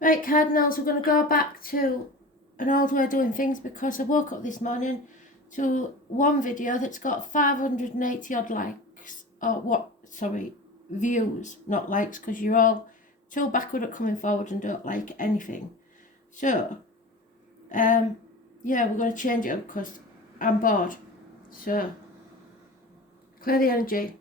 Right, Cardinals, we're going to go back to an old way of doing things because I woke up this morning to one video that's got 580 odd likes, or views, not likes, because you're all too backward at coming forward and don't like anything. So, yeah, we're going to change it up because I'm bored. So, clear the energy.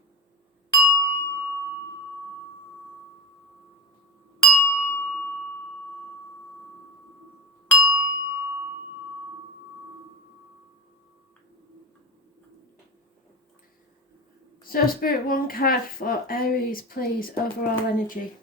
So, Spirit, one card for Aries, please. Overall energy.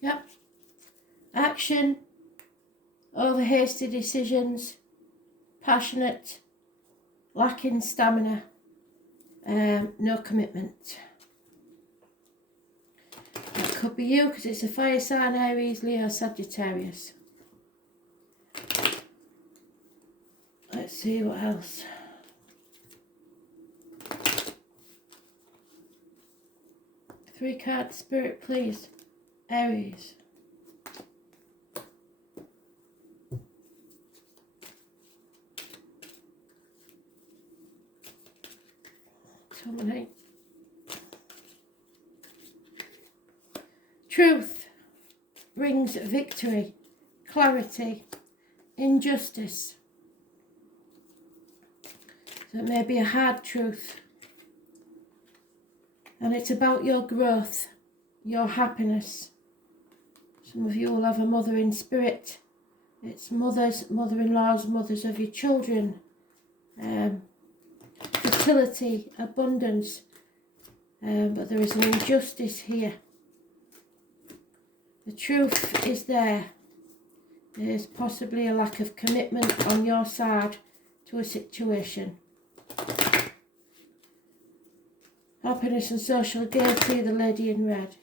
Yep. Action, over hasty decisions, passionate, lacking stamina, no commitment. That could be you because it's a fire sign, Aries, Leo, Sagittarius. Let's see what else. Three cards, Spirit, please. Aries. Dominate. Truth brings victory, clarity, injustice. So it may be a hard truth. And it's about your growth, your happiness. Some of you will have a mother in spirit. It's mothers, mother-in-laws, mothers of your children. Fertility, abundance. But there is an injustice here. The truth is there. There's possibly a lack of commitment on your side to a situation. Happiness and social gaiety, the lady in red.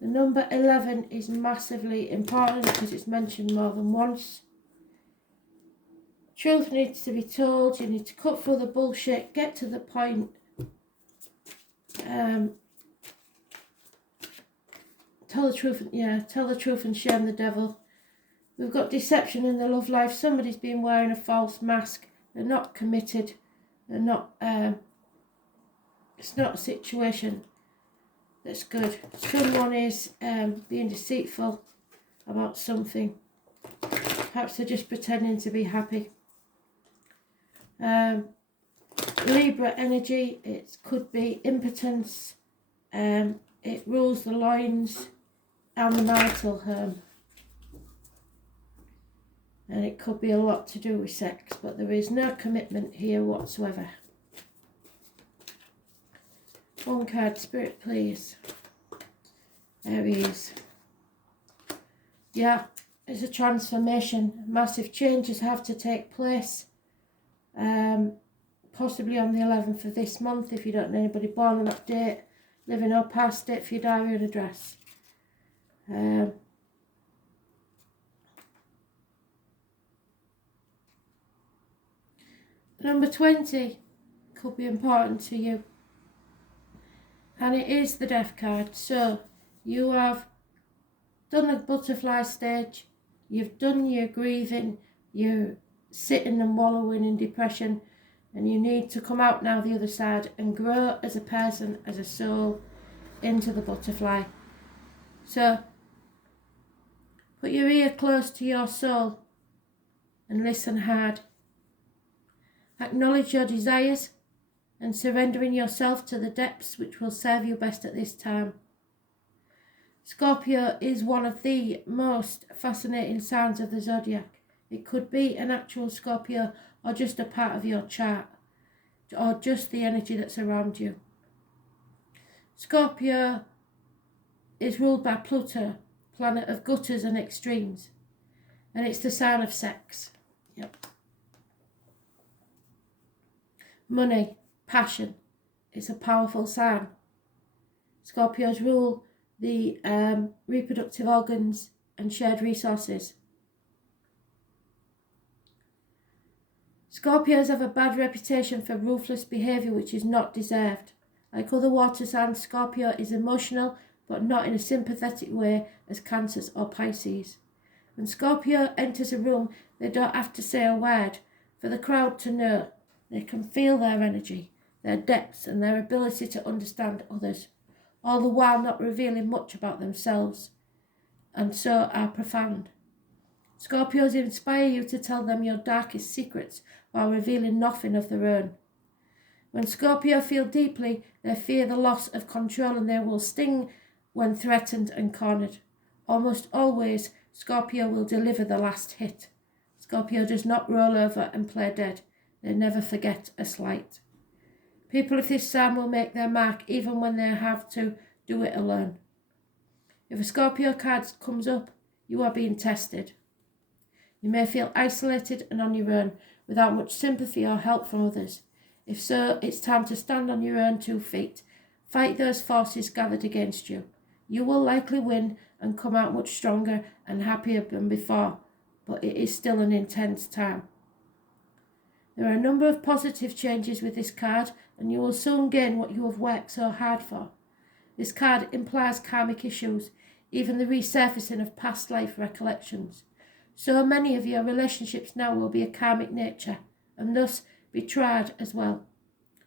The number 11 is massively important because it's mentioned more than once. Truth needs to be told. You need to cut through the bullshit, get to the point. Tell the truth, tell the truth and shame the devil. We've got deception in the love life. Somebody's been wearing a false mask. They're not committed. They're not, it's not a situation that's good. Someone is being deceitful about something. Perhaps they're just pretending to be happy. Libra energy, it could be impotence. It rules the loins and the marital home. And it could be a lot to do with sex, but there is no commitment here whatsoever. One card, Spirit, please. Aries. Yeah, it's a transformation. Massive changes have to take place. Possibly on the 11th of this month, if you don't know anybody born on that date, living or past it for your diary and address. Number 20 could be important to you. And it is the death card. So you have done the butterfly stage, you've done your grieving, you're sitting and wallowing in depression, and you need to come out now the other side and grow as a person, as a soul, into the butterfly. So put your ear close to your soul and listen hard. Acknowledge your desires and surrendering yourself to the depths which will serve you best at this time. Scorpio is one of the most fascinating signs of the zodiac. It could be an actual Scorpio or just a part of your chart or just the energy that's around you. Scorpio is ruled by Pluto, planet of gutters and extremes, and it's the sign of sex. Yep. money, passion. It's a powerful sign. Scorpios rule the reproductive organs and shared resources. Scorpios have a bad reputation for ruthless behaviour which is not deserved. Like other water signs, Scorpio is emotional but not in a sympathetic way as Cancers or Pisces. When Scorpio enters a room, they don't have to say a word for the crowd to know. They can feel their energy, their depths and their ability to understand others, all the while not revealing much about themselves, and so are profound. Scorpios inspire you to tell them your darkest secrets while revealing nothing of their own. When Scorpio feel deeply, they fear the loss of control and they will sting when threatened and cornered. Almost always, Scorpio will deliver the last hit. Scorpio does not roll over and play dead. They never forget a slight. People of this sign will make their mark even when they have to do it alone. If a Scorpio card comes up, you are being tested. You may feel isolated and on your own, without much sympathy or help from others. If so, it's time to stand on your own 2 feet. Fight those forces gathered against you. You will likely win and come out much stronger and happier than before, but it is still an intense time. There are a number of positive changes with this card, and you will soon gain what you have worked so hard for. This card implies karmic issues, even the resurfacing of past life recollections. So many of your relationships now will be a karmic nature, and thus be tried as well.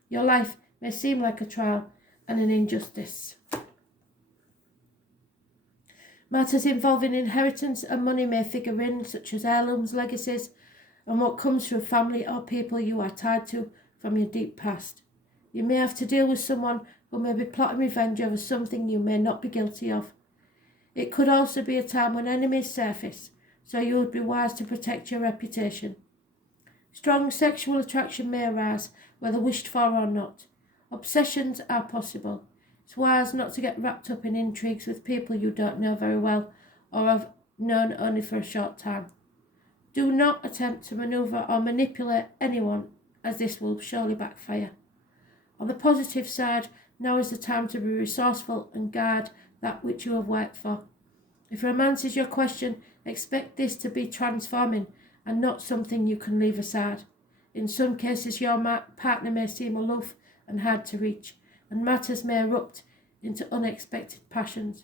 Your life may seem like a trial and an injustice. Matters involving inheritance and money may figure in, such as heirlooms, legacies, and what comes through family or people you are tied to from your deep past. You may have to deal with someone who may be plotting revenge over something you may not be guilty of. It could also be a time when enemies surface, so you would be wise to protect your reputation. Strong sexual attraction may arise, whether wished for or not. Obsessions are possible. It's wise not to get wrapped up in intrigues with people you don't know very well or have known only for a short time. Do not attempt to manoeuvre or manipulate anyone, as this will surely backfire. On the positive side, now is the time to be resourceful and guard that which you have worked for. If romance is your question, expect this to be transforming and not something you can leave aside. In some cases, your partner may seem aloof and hard to reach, and matters may erupt into unexpected passions.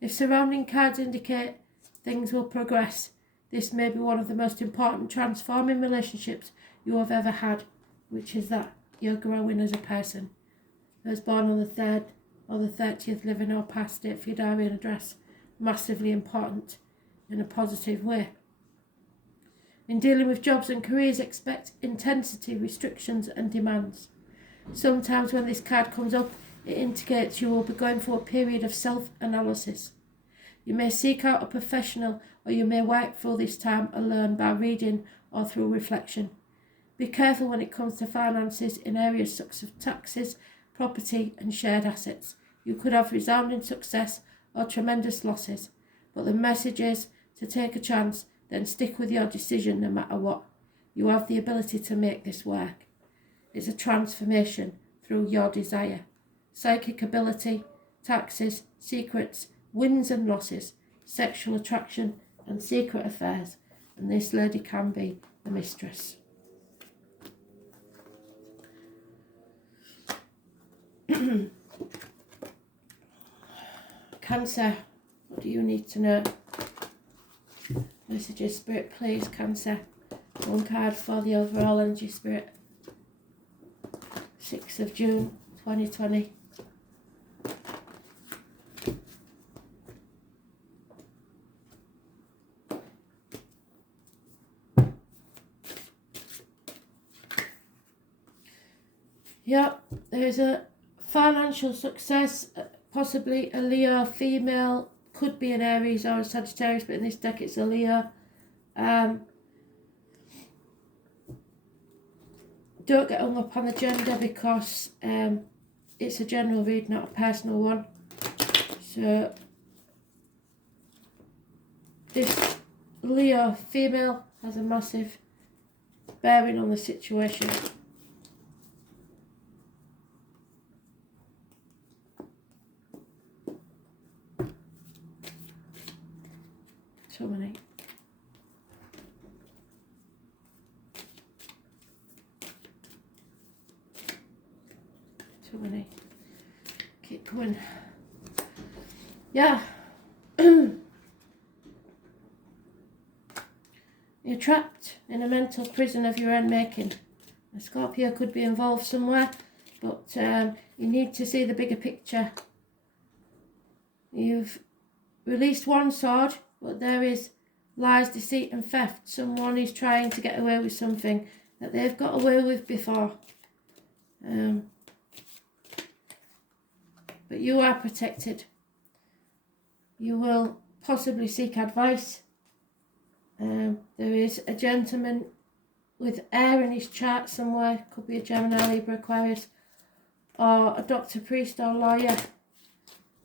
If surrounding cards indicate things will progress, this may be one of the most important transforming relationships you have ever had, which is that you're growing as a person. Those born on the 3rd or the 30th living or past date for your diary and address, massively important in a positive way. In dealing with jobs and careers, expect intensity, restrictions and demands. Sometimes when this card comes up, it indicates you will be going through a period of self-analysis. You may seek out a professional, or you may work through this time alone by reading or through reflection. Be careful when it comes to finances in areas such as taxes, property and shared assets. You could have resounding success or tremendous losses, but the message is to take a chance, then stick with your decision no matter what. You have the ability to make this work. It's a transformation through your desire. Psychic ability, taxes, secrets, wins and losses, sexual attraction and secret affairs, and this lady can be the mistress. Cancer, what do you need to know? Messages, Spirit, please, Cancer. One card for the overall energy, Spirit. 6th of June, 2020. Yeah, there's a financial success, possibly a Leo female, could be an Aries or a Sagittarius, but in this deck it's a Leo. Don't get hung up on the gender because it's a general read, not a personal one. So this Leo female has a massive bearing on the situation. Too many. Too many. Keep going. Yeah. You're trapped in a mental prison of your own making. A Scorpio could be involved somewhere, but you need to see the bigger picture. You've released one sword, but there is lies, deceit and theft. Someone is trying to get away with something that they've got away with before. But you are protected. You will possibly seek advice. There is a gentleman with air in his chart somewhere. Could be a Gemini, Libra, Aquarius, or a doctor, priest or lawyer.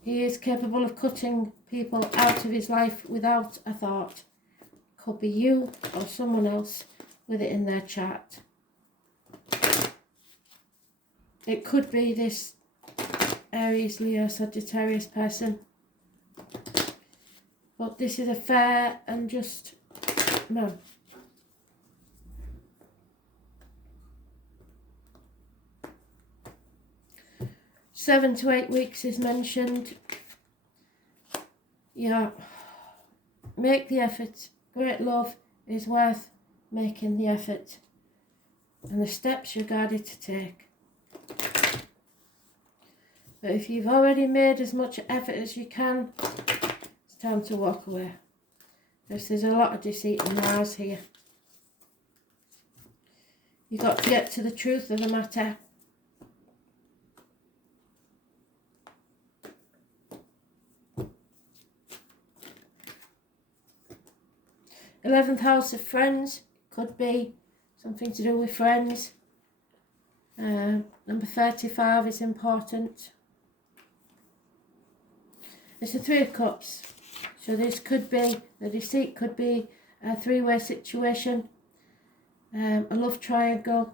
He is capable of cutting people out of his life without a thought. Could be you or someone else with it in their chart. It could be this Aries, Leo, Sagittarius person. But this is a fair and just man. Seven to 8 weeks is mentioned. Yeah. Make the effort. Great love is worth making the effort. And the steps you're guided to take. But if you've already made as much effort as you can, it's time to walk away. Because there's a lot of deceit and lies here. You've got to get to the truth of the matter. 11th house of friends. Could be something to do with friends. Number 35 is important. It's a 3 of cups. So this could be, the deceit could be a 3-way situation, a love triangle,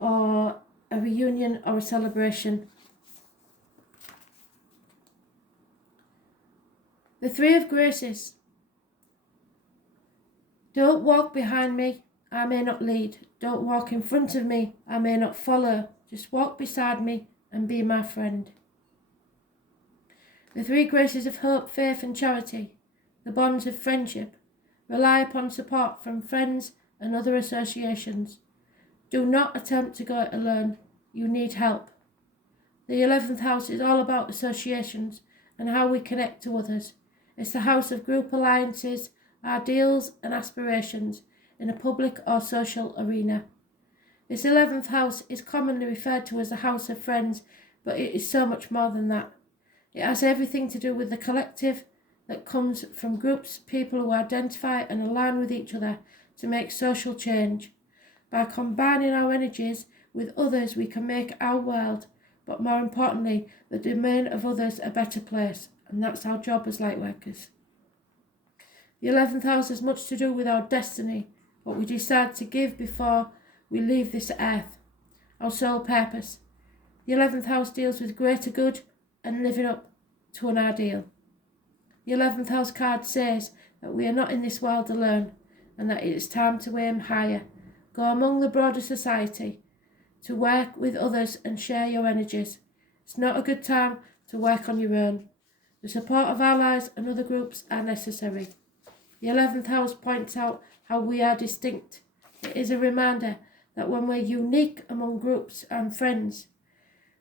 or a reunion or a celebration. The 3 of graces. Don't walk behind me, I may not lead. Don't walk in front of me, I may not follow. Just walk beside me and be my friend. The 3 graces of hope, faith and charity. The bonds of friendship. Rely upon support from friends and other associations. Do not attempt to go it alone. You need help. The 11th house is all about associations and how we connect to others. It's the house of group alliances, ideals and aspirations in a public or social arena. This 11th house is commonly referred to as the house of friends, but it is so much more than that. It has everything to do with the collective that comes from groups, people who identify and align with each other to make social change. By combining our energies with others, we can make our world, but more importantly, the domain of others, a better place. And that's our job as light workers. The 11th house has much to do with our destiny, what we decide to give before we leave this earth, our sole purpose. The 11th house deals with greater good and living up to an ideal. The 11th house card says that we are not in this world alone and that it is time to aim higher. Go among the broader society, to work with others and share your energies. It's not a good time to work on your own. The support of allies and other groups are necessary. The 11th house points out how we are distinct. It is a reminder that when we're unique among groups and friends,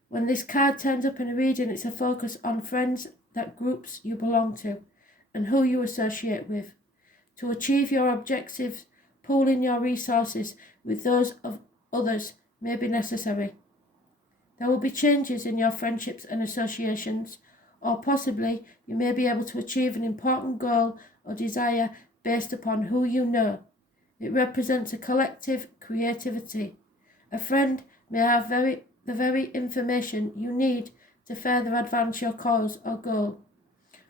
when this card turns up in a reading, it's a focus on friends, that groups you belong to, and who you associate with. To achieve your objectives, pooling your resources with those of others may be necessary. There will be changes in your friendships and associations, or possibly you may be able to achieve an important goal or desire based upon who you know. It represents a collective creativity. A friend may have the very information you need to further advance your cause or goal.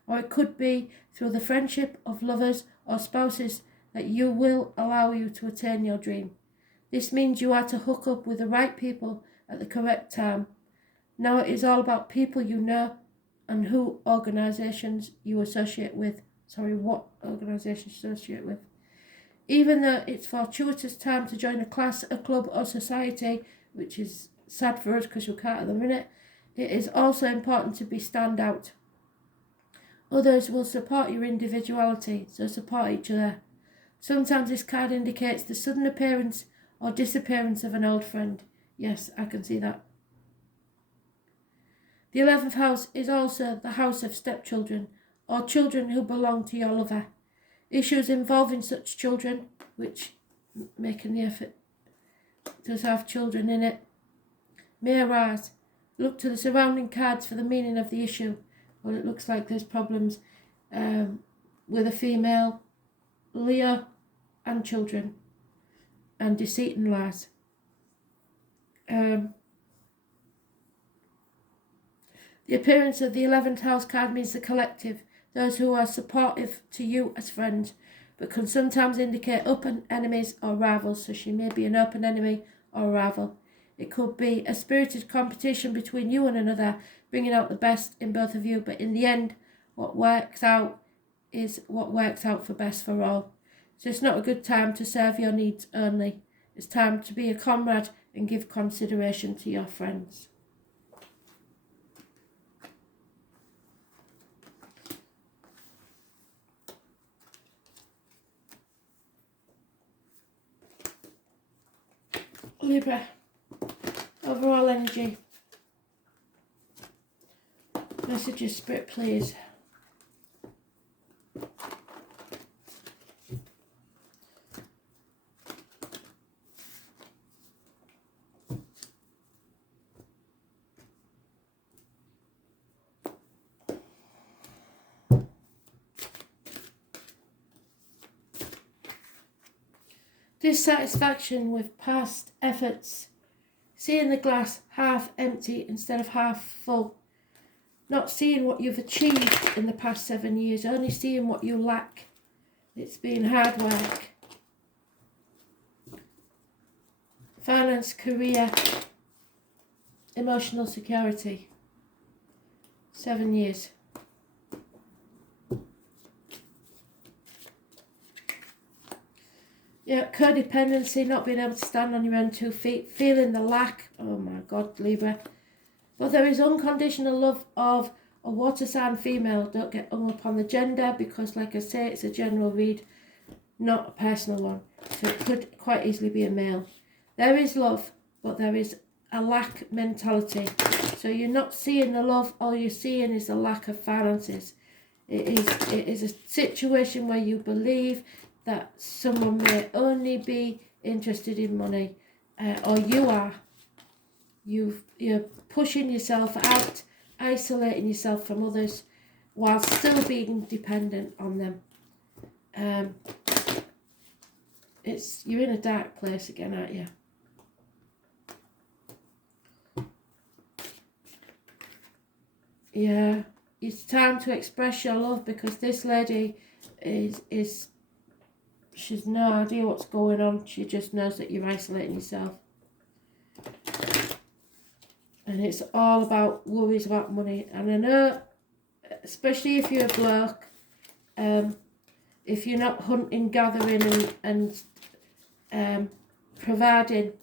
Or it could be through the friendship of lovers or spouses that you will allow you to attain your dream. This means you are to hook up with the right people at the correct time. Now it is all about people you know and who organisations you associate with. what organisation she's associated with. Even though it's fortuitous time to join a class, a club or society, which is sad for us because we can't at the minute, it is also important to be stand out. Others will support your individuality, so support each other. Sometimes this card indicates the sudden appearance or disappearance of an old friend. Yes, I can see that. The 11th house is also the house of stepchildren, or children who belong to your lover. Issues involving such children, which making the effort does have children in it, may arise. Look to the surrounding cards for the meaning of the issue. Well, it looks like there's problems with a female, Leo, and children, and deceit and lies. The appearance of the 11th house card means the collective, those who are supportive to you as friends, but can sometimes indicate open enemies or rivals. So she may be an open enemy or rival. It could be a spirited competition between you and another, bringing out the best in both of you, but in the end, what works out is what works out for best for all. So it's not a good time to serve your needs only. It's time to be a comrade and give consideration to your friends. Libra, overall energy. Messages, Spirit, please. Dissatisfaction with past efforts. Seeing the glass half empty instead of half full. Not seeing what you've achieved in the past 7 years, only seeing what you lack. It's been hard work. Finance, career, emotional security. 7 years. Yeah, codependency, not being able to stand on your own 2 feet, feeling the lack. Oh my God, Libra. But there is unconditional love of a water sign female. Don't get hung up on the gender because, like I say, it's a general read, not a personal one. So it could quite easily be a male. There is love, but there is a lack mentality. So you're not seeing the love, all you're seeing is the lack of finances. It is a situation where you believe that someone may only be interested in money, or you are. You're pushing yourself out, isolating yourself from others, while still being dependent on them. You're in a dark place again, aren't you? Yeah, it's time to express your love because this lady she's no idea what's going on. She just knows that you're isolating yourself. And it's all about worries about money. And I know, especially if you're a bloke, if you're not hunting, gathering and providing,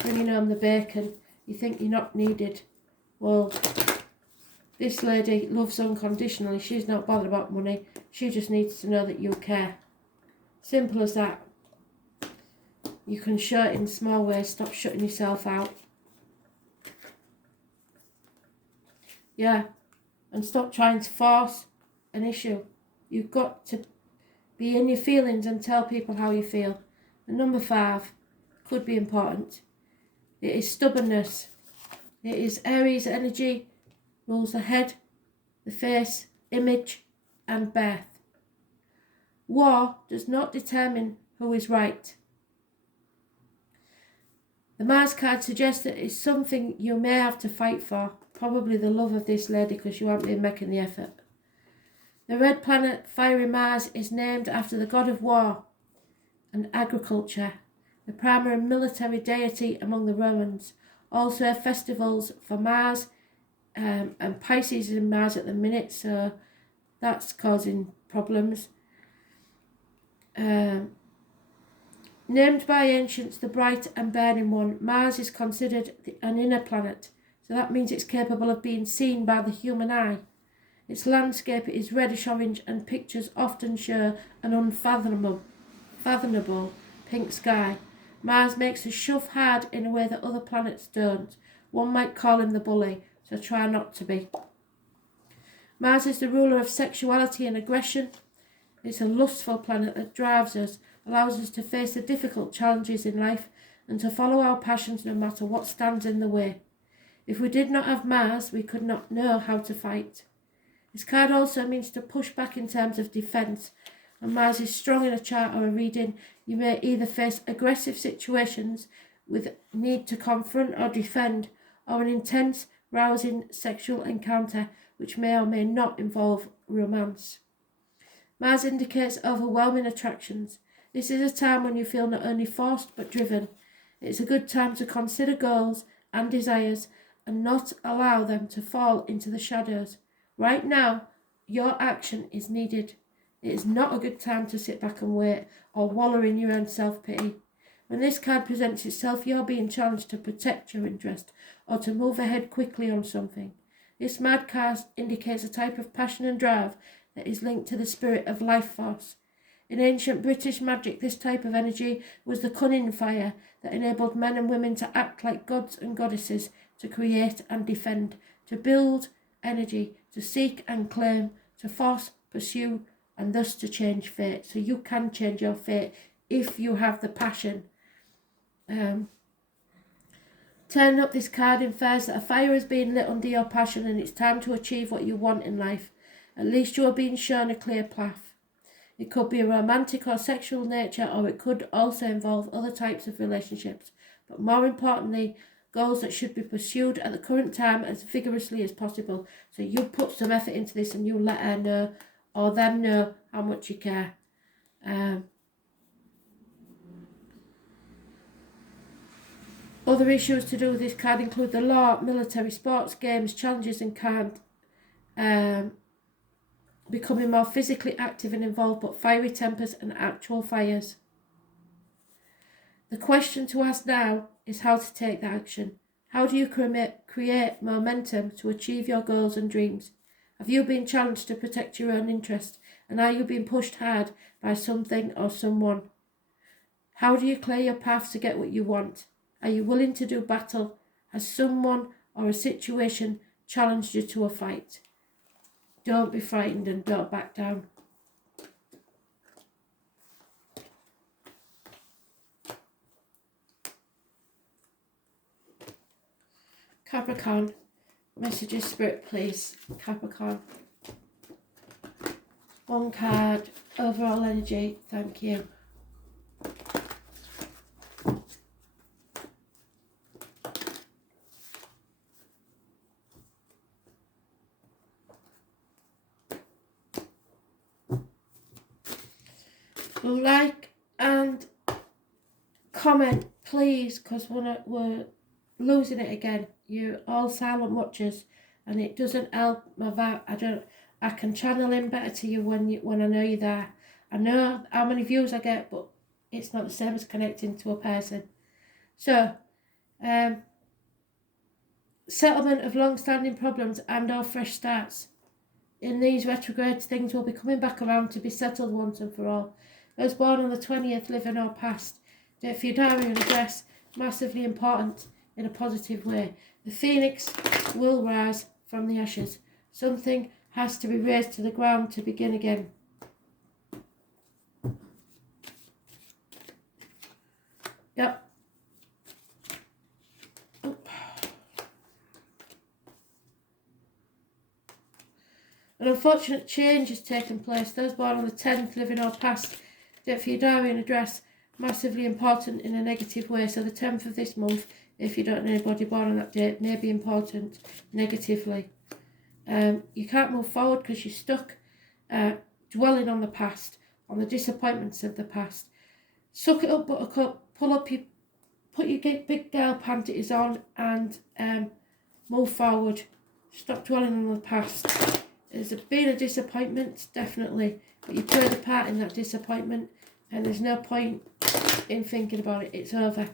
bringing home the bacon, you think you're not needed. Well, this lady loves unconditionally. She's not bothered about money. She just needs to know that you care. Simple as that. You can show it in small ways. Stop shutting yourself out. Yeah. And stop trying to force an issue. You've got to be in your feelings and tell people how you feel. And number 5 could be important. It is stubbornness. It is Aries energy. Rules the head, the face, image and birth. War does not determine who is right. The Mars card suggests that it's something you may have to fight for. Probably the love of this lady because you haven't been making the effort. The red planet, fiery Mars, is named after the god of war and agriculture, the primary military deity among the Romans. Also festivals for Mars, and Pisces is in Mars at the minute, so That's causing problems. Named by ancients the bright and burning one, Mars is considered an inner planet. So that means it's capable of being seen by the human eye. Its landscape is reddish-orange and pictures often show an unfathomable pink sky. Mars makes us shove hard in a way that other planets don't. One might call him the bully, so try not to be. Mars is the ruler of sexuality and aggression. It's a lustful planet that drives us, allows us to face the difficult challenges in life and to follow our passions no matter what stands in the way. If we did not have Mars, we could not know how to fight. This card also means to push back in terms of defence. When Mars is strong in a chart or a reading, you may either face aggressive situations with need to confront or defend, or an intense, rousing sexual encounter which may or may not involve romance. Mars indicates overwhelming attractions. This is a time when you feel not only forced but driven. It's a good time to consider goals and desires and not allow them to fall into the shadows. Right now, your action is needed. It is not a good time to sit back and wait or wallow in your own self-pity. When this card presents itself, you're being challenged to protect your interest or to move ahead quickly on something. This mad card indicates a type of passion and drive that is linked to the spirit of life force. In ancient British magic, this type of energy was the cunning fire that enabled men and women to act like gods and goddesses, to create and defend, to build energy, to seek and claim, to force, pursue, and thus to change fate. So you can change your fate if you have the passion. Turning up this card infers that a fire is being lit under your passion and it's time to achieve what you want in life. At least you are being shown a clear path. It could be a romantic or sexual nature, or it could also involve other types of relationships. But more importantly, goals that should be pursued at the current time as vigorously as possible. So you put some effort into this and you let her know or them know how much you care. Other issues to do with this card include the law, military, sports, games, challenges and becoming more physically active and involved, but fiery tempers and actual fires. The question to ask now is how to take that action. How do you create momentum to achieve your goals and dreams? Have you been challenged to protect your own interest, and are you being pushed hard by something or someone? How do you clear your path to get what you want? Are you willing to do battle? Has someone or a situation challenged you to a fight? Don't be frightened and don't back down. Capricorn, messages spirit please. Capricorn. One card, overall energy, thank you. Like and comment please, because we're losing it again. You're all silent watchers and it doesn't help my vibe. I can channel in better to you when I know you're there. I know how many views I get, but it's not the same as connecting to a person. So settlement of long-standing problems and or fresh starts. In these retrogrades, things will be coming back around to be settled once and for all. Those born on the 20th, living or past. Date for your diary and address, massively important in a positive way. The phoenix will rise from the ashes. Something has to be raised to the ground to begin again. Yep. An unfortunate change has taken place. Those born on the 10th, living or past. Date for your diary and address, massively important in a negative way. So the 10th of this month, if you don't know anybody born on that date, may be important negatively. You can't move forward because you're stuck dwelling on the past, on the disappointments of the past. Suck it up, buttercup, put your big girl panties on and move forward. Stop dwelling on the past. There's been a disappointment, definitely, but you played a part in that disappointment, and there's no point in thinking about it. It's over.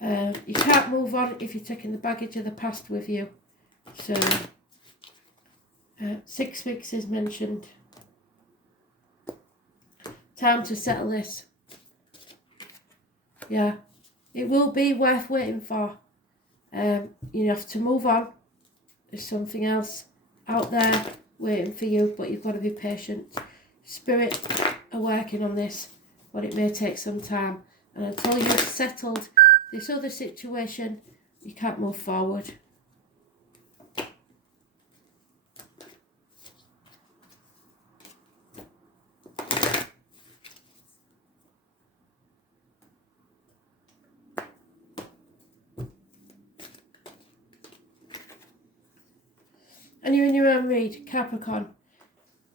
You can't move on if you're taking the baggage of the past with you. So 6 weeks is mentioned. Time to settle this. Yeah, it will be worth waiting for. You have to move on. There's something else out there waiting for you, but you've got to be patient. Spirit are working on this, but it may take some time. And until you've settled this other situation, you can't move forward. And you're in your own read, Capricorn.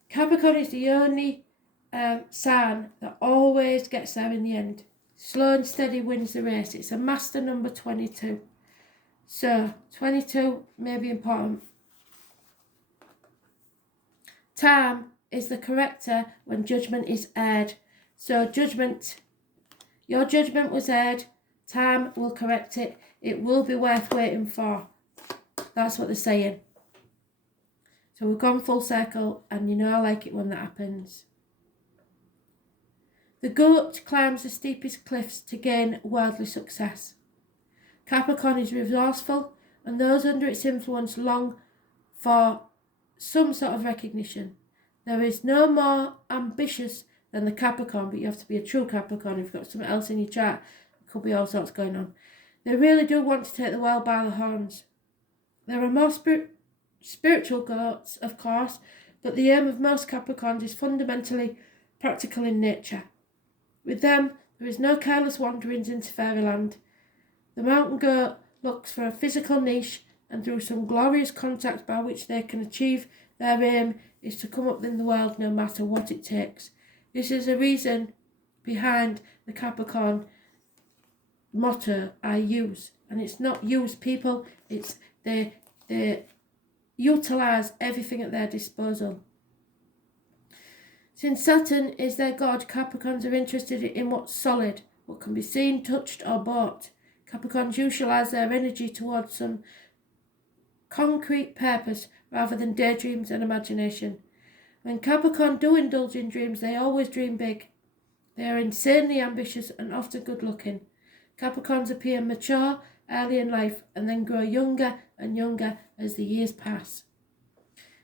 Capricorn is the only sign that always gets there in the end. Slow and steady wins the race. It's a master number 22. So 22 may be important. Time is the corrector when judgment is aired. So your judgment was aired. Time will correct it. It will be worth waiting for. That's what they're saying. So we've gone full circle, and you know I like it when that happens. The goat climbs the steepest cliffs to gain worldly success. Capricorn is resourceful, and those under its influence long for some sort of recognition. There is no more ambitious than the Capricorn, but you have to be a true Capricorn. If you've got something else in your chart, there could be all sorts going on. They really do want to take the world by the horns. There are more spiritual goats, of course, but the aim of most Capricorns is fundamentally practical in nature. With them, there is no careless wanderings into fairyland. The mountain goat looks for a physical niche, and through some glorious contacts by which they can achieve their aim is to come up in the world no matter what it takes. This is a reason behind the Capricorn motto I use. And it's not use people, it's they utilise everything at their disposal. Since Saturn is their god, Capricorns are interested in what's solid, what can be seen, touched or bought. Capricorns utilise their energy towards some concrete purpose rather than daydreams and imagination. When Capricorn do indulge in dreams, they always dream big. They are insanely ambitious and often good looking. Capricorns appear mature early in life and then grow younger and younger as the years pass.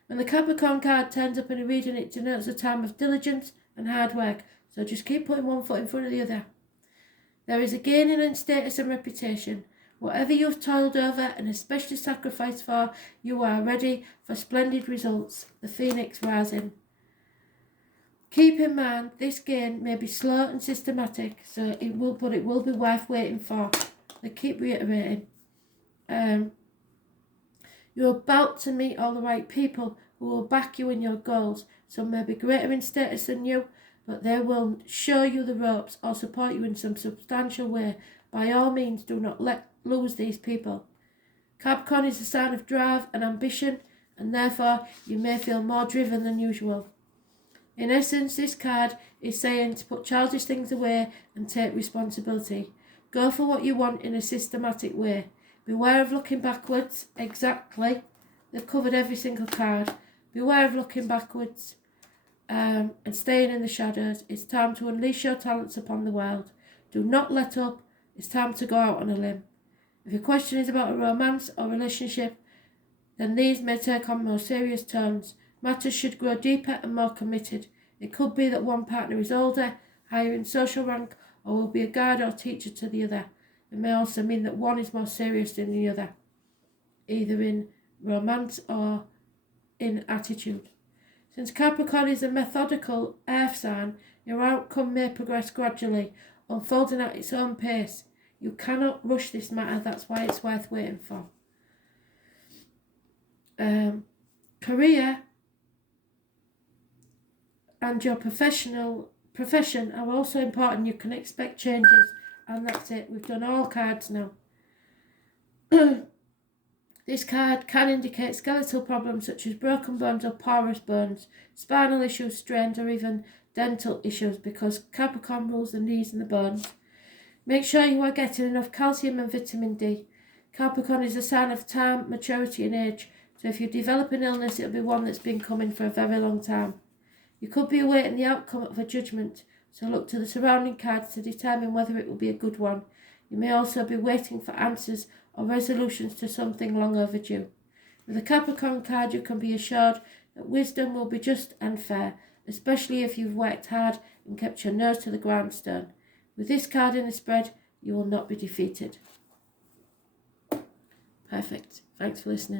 When the Capricorn card turns up in a reading, it denotes a time of diligence and hard work, so just keep putting one foot in front of the other. There is a gaining in status and reputation. Whatever you've toiled over and especially sacrificed for, you are ready for splendid results. The Phoenix rising. Keep in mind, this gain may be slow and systematic, so it will be worth waiting for. They keep reiterating. You're about to meet all the right people who will back you in your goals. Some may be greater in status than you, but they will show you the ropes or support you in some substantial way. By all means, do not lose these people. Capricorn is a sign of drive and ambition, and therefore you may feel more driven than usual. In essence, this card is saying to put childish things away and take responsibility. Go for what you want in a systematic way. Beware of looking backwards. Exactly. They've covered every single card. Beware of looking backwards and staying in the shadows. It's time to unleash your talents upon the world. Do not let up. It's time to go out on a limb. If your question is about a romance or relationship, then these may take on more serious tones. Matters should grow deeper and more committed. It could be that one partner is older, higher in social rank, or will be a guide or teacher to the other. It may also mean that one is more serious than the other, either in romance or in attitude. Since Capricorn is a methodical earth sign, your outcome may progress gradually, unfolding at its own pace. You cannot rush this matter, that's why it's worth waiting for. Career and your profession are also important. You can expect changes, and that's it. We've done all cards now. This card can indicate skeletal problems such as broken bones or porous bones, spinal issues, strains, or even dental issues, because Capricorn rules the knees and the bones. Make sure you are getting enough calcium and vitamin D. Capricorn is a sign of time, maturity and age, so if you develop an illness, it'll be one that's been coming for a very long time. You could be awaiting the outcome of a judgment, so look to the surrounding cards to determine whether it will be a good one. You may also be waiting for answers or resolutions to something long overdue. With a Capricorn card, you can be assured that wisdom will be just and fair, especially if you've worked hard and kept your nose to the grindstone. With this card in the spread, you will not be defeated. Perfect. Thanks for listening.